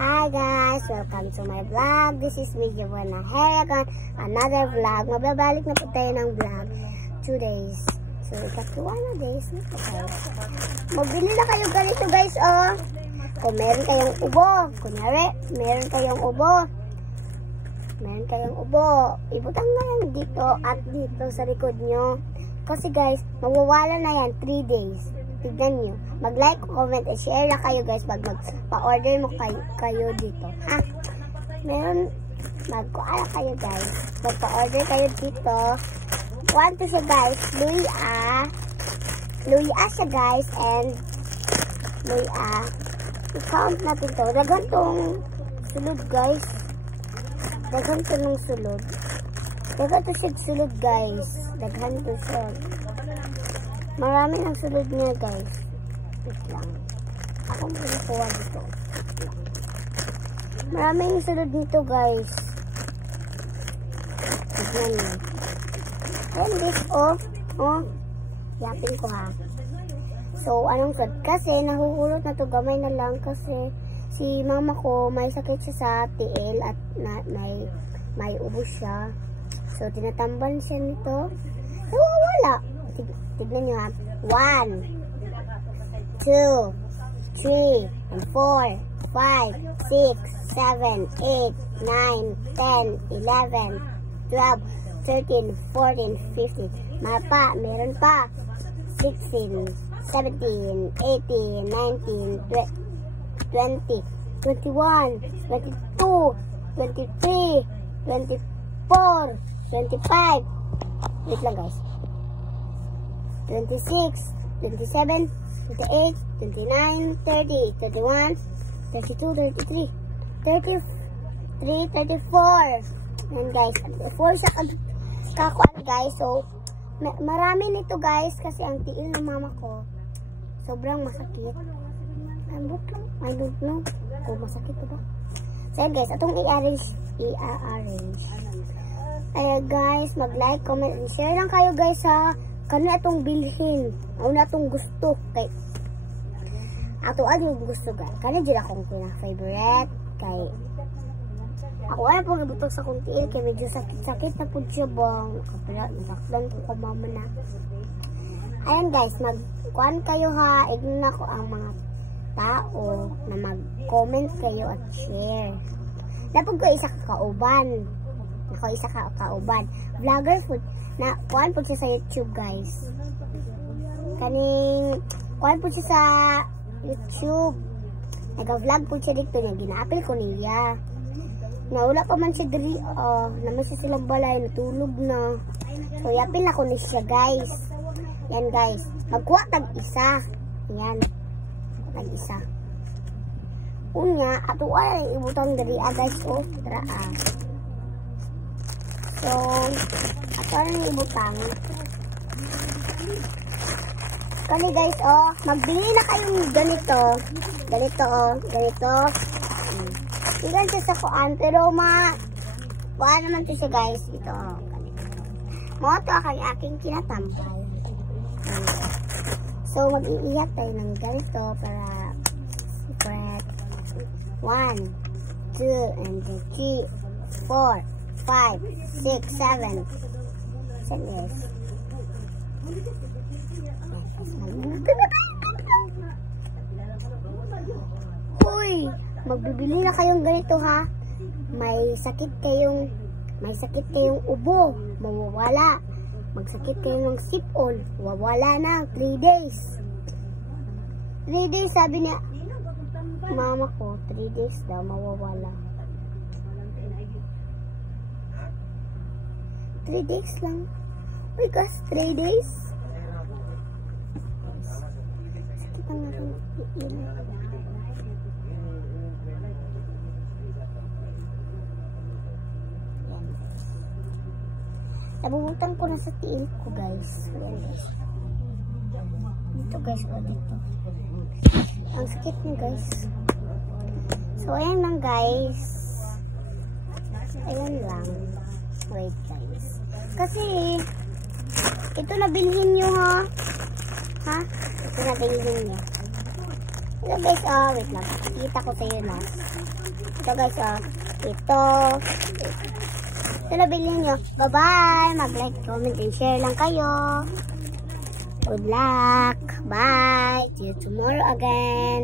Hi guys! Welcome to my vlog. This is me, Giovanna Heragon. Another vlog. Mababalik na po tayo ng vlog. 2 days. So, ikatuwa na days na po guys. Magbili na kayo ganito guys, oh. Kung meron kayong ubo. Kunyari, meron kayong ubo. Ibutang na lang dito at dito sa likod nyo. Kasi guys, mawawala na yan 3 days. Tignan nyo. Mag-like, comment, and share na kayo guys pag magpa-order mo kayo dito. Ha? Meron, magkuala kayo guys. Magpa-order kayo dito. Want to siya guys. Luya siya guys. And luya. I-count natin to. Daghan tong sulod guys. Daghan to ng sulod. Daghan to siya sulod guys. Daghan to siya. Marami ng sulod niya guys. Wait lang. Ako makuha dito. Marami ng sulod dito guys. Tignan niyo. And this oh. Yapin ko ha. So anong sulod? Kasi nahuhulot na to. Gamay na lang kasi si mama ko may sakit siya sa tiil at may ubo siya. So tinatambal siya nito. Nawawala. Tignan nyo ha. 1, 2, 3, 4, 5, 6, 7, 8, 9, 10, 11, 12, 13, 14, 15. Meron pa. 16, 17, 18, 19, 20, 21, 22, 23, 24, 25. Wait lang guys. 26, 27, 28, 29, 30, 31, 32, 33, 34. And guys, 4 siya kakuan guys. So, marami nito guys kasi ang tiil ng mama ko sobrang masakit. Ambot lang. I don't know kung masakit ba. So guys, atong i-arrange. Ayan guys, mag-like, comment, and share lang kayo guys ha. Kano atong bilhin. Ano na atong gusto. Kay ato yung gusto guys. Kano dyan akong pinaka-favorite. Kay ako ay pong ibutog sa kong tiil. Kaya medyo sakit-sakit na po siya bang. Kapala, nasakdan ko ka mama na. Ayan guys, mag-kuhan kayo ha. Ignan ako ang mga tao na mag-comment kayo at share. Napag ko isa kakauban. Vlogger food. Na kuhan po siya sa YouTube guys. Kuhan po siya sa YouTube. Nag-vlog po siya dito niya. Gina-apil ko niya. Naula pa man siya diri. Naman siya silang balay. Natulog na. So yapil na ko ni siya guys. Yan guys. Magkuha tag-isa. Yan. Tag-isa. Unya. Ato ay ibutang diri guys. O. Tara So, ato rin ibutang. Kani guys, magbili na kayong ganito. Ganito. Ilan siya sa kuan, pero kuan naman to siya guys. Ito, ganito. Moto kay aking kinatampay. So, mag-iiyak tayo ng ganito para separate. 1, 2, and 3, 4, 5, 6, 7. Yes. Uy, magbibili na kayong ganito ha. May sakit kayong ubo, mawawala. Magsakit kayo ng sipon, mawawala na 3 days. 3 days sabi niya mama ko, 3 days daw mawawala. 3 days lang. Uy, guys, 3 days. Sakitan natin iil. Nabubutang ko na sa tiil ko, guys. Ayan, guys. Dito, guys. Dito. Ang sakit niya, guys. So, ayan lang, guys. Ayan lang. Wait guys. Kasi ito na bilhin nyo ha. Ito na bilhin nyo. Ito guys, wait lang. Kita ko sa iyo na. Ito guys, ito. Ito na bilhin nyo. Bye-bye! Mag-like, comment, and share lang kayo. Good luck! Bye! See you tomorrow again!